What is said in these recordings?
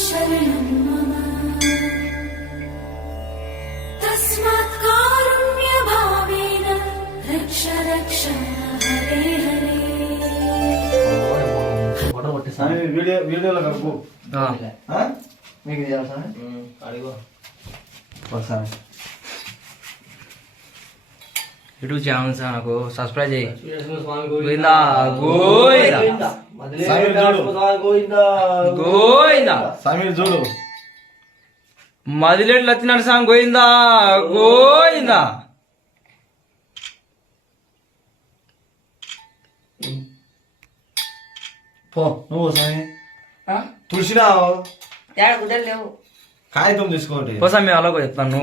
शरणं मम तस्मात् कारुण्यभावेन रक्ष रक्ष हरे हरे వీడియోలో కలుపు మీకు తెలుసా అడిగో యూట్యూబ్ ఛానల్ నాకు సబ్స్క్రైబ్ చేయి. గోవిందా గోవిందా గోవిందా. సమీర్ చూడు మదిలేడు లచ్చినాడు సాంగ్ గోవిందా గోవిందా. పో నువ్వు సమీ తుడిచినావు గుడ్డలు లేవు. కాగితం తీసుకోండి కోసం మేము అలాగో చెప్తాను.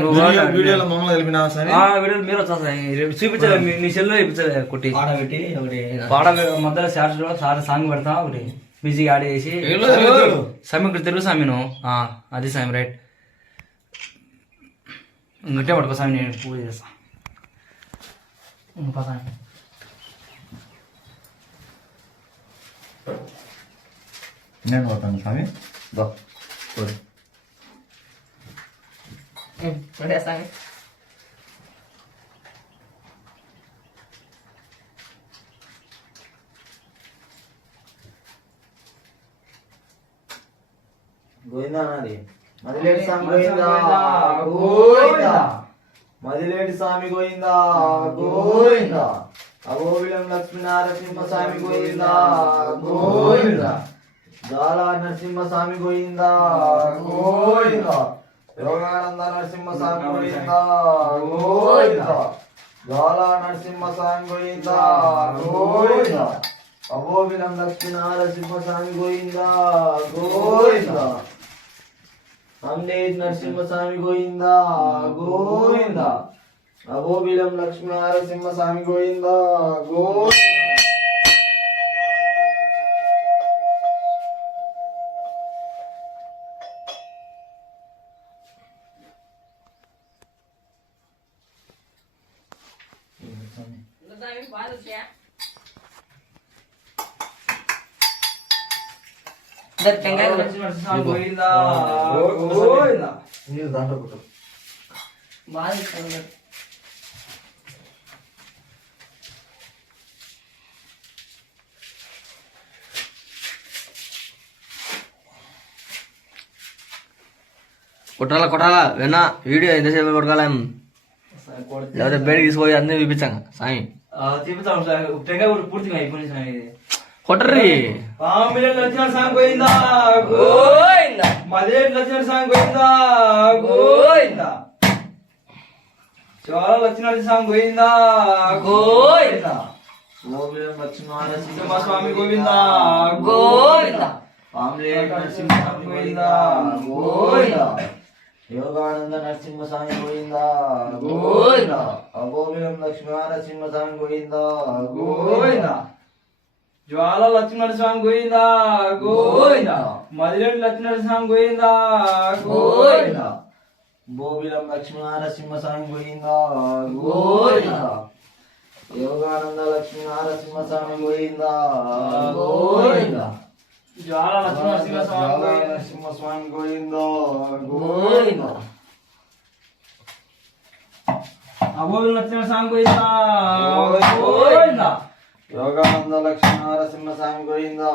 నువ్వు వీడియోలో మమ్మల్ని తెలిపినావు సమీ వీడియో మీరు వచ్చేస్తాయి చూపించలే నీ సెల్లో చూపించలే కుట్టి ఆడబెట్టి ఒకటి పాట మధ్యలో షార్ట్ సాంగ్ పెడతా ఒకటి మ్యూజిక్ యాడ్ చేసి సమీ ఇక్కడ తెలుగు సామి నువ్వు అది సామి రైట్ ఇంకటే పట్టుకో సామి నేను పూజ చేస్తా. నేను పోతాను స్వామి పడేస్తాను. గోవిందా నాది మదిలేటి స్వామి గోవిందా గోవిందా మదిలేటి స్వామి గోవిందా గోవిందా అగోవిలం లక్ష్మీ నరసింహ స్వామి గోవిందా గోవిందా జాలా నరసింహ స్వామి గోవిందా గోవిందా యోగానంద నరసింహ స్వామి గోవిందా గోవిందా జాలా నరసింహ స్వామి గోవిందా గోవిందా అగోవిలం లక్ష్మీ నరసింహ స్వామి గోవిందా గోవిందా అమ్లేట్ నరసింహ స్వామి గోవిందా గోవిందా అగోవిలం లక్ష్మీ నరసింహ స్వామి గోవిందా గోవిందా గోవిందా గోవిందా. నీరు దాంట్లో పెట్టు బాగా ఇస్తాను. కొట్టాలా విన్నా వీడియో ఎంతసేపు కొట్టాలేం లేకపోతే బయటకి తీసుకుపోయి అన్నీ చూపించాం సామి చూపించాం టెంకాయ పూర్తిగా అయిపోయింది సామి ఇది కొట్టర్రి లక్ష్మణ సాంగ్ పోయిందా గోవిందా మదేటి లక్ష్మణ సాంగ్ పోయిందా గోవిందా చాలా లక్ష్మణ సాంగ్ పోయిందా గోవిందా గోవిలం లక్ష్మీ నరసింహ స్వామి గోవిందా గోవిందా ఆమ్లేట్ నరసింహ స్వామి గోవిందా గోవిందా యోగానంద నరసింహ స్వామి గోవిందా గోవిందా అగోవిలం లక్ష్మీ నరసింహ స్వామి గోవిందా గోవిందా జ్వాల లక్ష్మణ స్వామి గోవిందా గోవిందా మదిలేడు లక్ష్మణ స్వామి గోవిందా గోవిందా గోవిలం లక్ష్మీ నరసింహ స్వామి గోవిందా గోవిందా యోగానంద లక్ష్మీ నరసింహ స్వామి గోవిందా గోవిందా జ్వాల లక్ష్మణ స్వామి నరసింహ స్వామి గోవిందా గోవిందా అగోవిల లక్ష్మణ స్వామి గోవిందా గోవిందా యోగానంద లక్ష్మీ నరసింహ స్వామి గోవిందా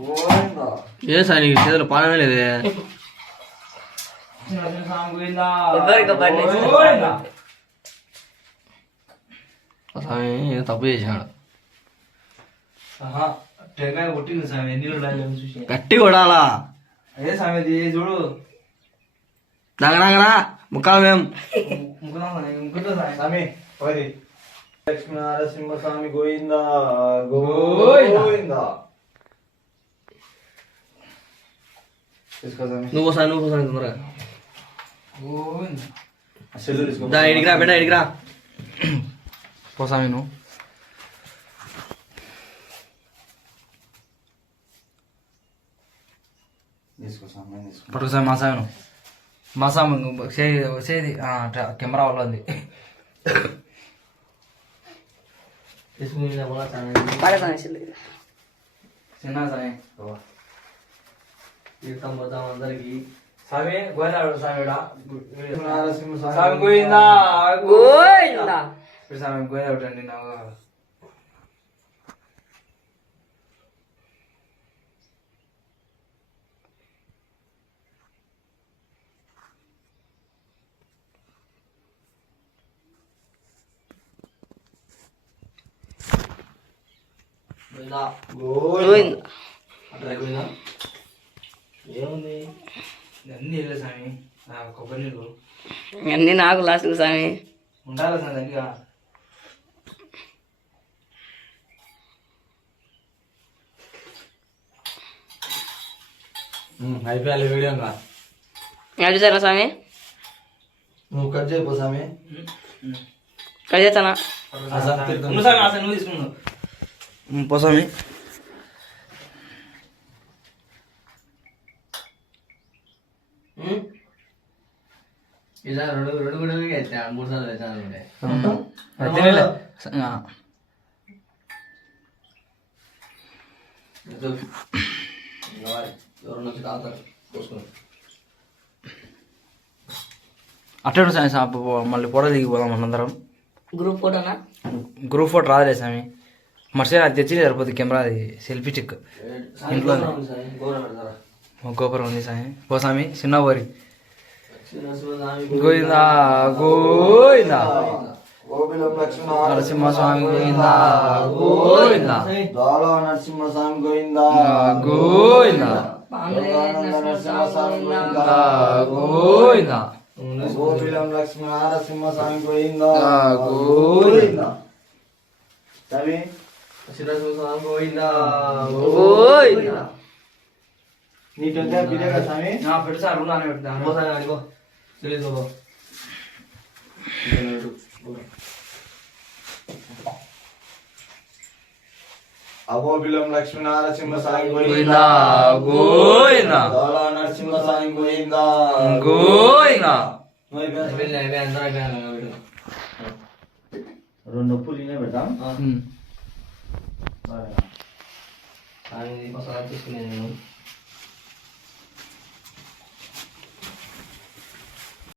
గోవిందా ఏ సార్ నీకు చేతులు పానమే లేదే స్వామి గోవిందా గోవిందా స్వామి ఏదో తప్పు చేశాడు టెంకాయ కొట్టింది స్వామి నీళ్ళు చూసి గట్టి కొడాలా అదే స్వామి అది చూడు దగ్గర ముక్కాలు మేము ముక్కుతాం స్వామి పది లక్ష్మీ నరసింహ స్వామి గోవిందా గోవిందా తీసుకో స్వామి నువ్వు తొందరగా సెల్లు తీసుకో దా ఇడిగిరా బిడ్డ ఇడిగిరా పోసామి నువ్వు తీసుకో స్వామి తీసుకో పట్టుకు సామి మా సామి చేది కెమెరా వల్ల ఉంది పడతాను చిన్న సాయి తీర్థం పోతాం అందరికి స్వామి గోదావరి స్వామి నరసింహ స్వామి గోయిందా గోవిందా ఇప్పుడు స్వామి గోదావరి అండి నాకు గోయిందా గోవిందా అట్లా గోయిందా ఏముంది అన్ని నీళ్ళు స్వామి కొబ్బరి నీళ్ళు అన్ని నాకు లాస్ట్ స్వామి ఉండాలి స్వామి దగ్గర అయిపోయాలి వీడియో ఇంకా చూసారా స్వామి నువ్వు కట్ చేయపో స్వామి కట్ చేస్తానా నువ్వు స్వామి అసలు నువ్వు తీసుకున్నావు పో స్వామి ఇలా రెండు రెండు గుడ్డలకి అయితే 3 సార్లు వేసాను ఎవరు నుంచి తాగుతారు పోసుకుని అట్లా స్వామి మళ్ళీ ఫోటో దిగిపోదాం మనందరం గ్రూప్ ఫోటోనా గ్రూప్ ఫోటో రాదులే స్వామి మర్చిపోయి అది తెచ్చి సరిపోతుంది కెమెరా అది సెల్ఫీ స్టిక్ ఇంట్లో గోపురం ఉంది స్వామి ఓ స్వామి చిన్న పోరి గోవిందా గోవిందా నరసింహస్వామి గోవిందా గోవిందా నరసింహస్వామి గోవిందా గోవిందా నరసింహస్వామి గోవిందా గోపిలం లక్ష్మీ నరసింహస్వామి గోవిందా గోవిందా స్వామి స్వామి గోయిందా గోవిందా నీకంటే బిర్యానీ స్వామి పెట్టు సార్ ఉన్నాను పెడతాను అడిగో తెలియదు అగోబిలం లక్ష్మీ నరసింహస్వామి గోయిందా గోయిందా నరసింహస్వామి గోవిందా గోయిందా రెండు నొప్పులు ఇనే పెడతాం తీసుకునే నేను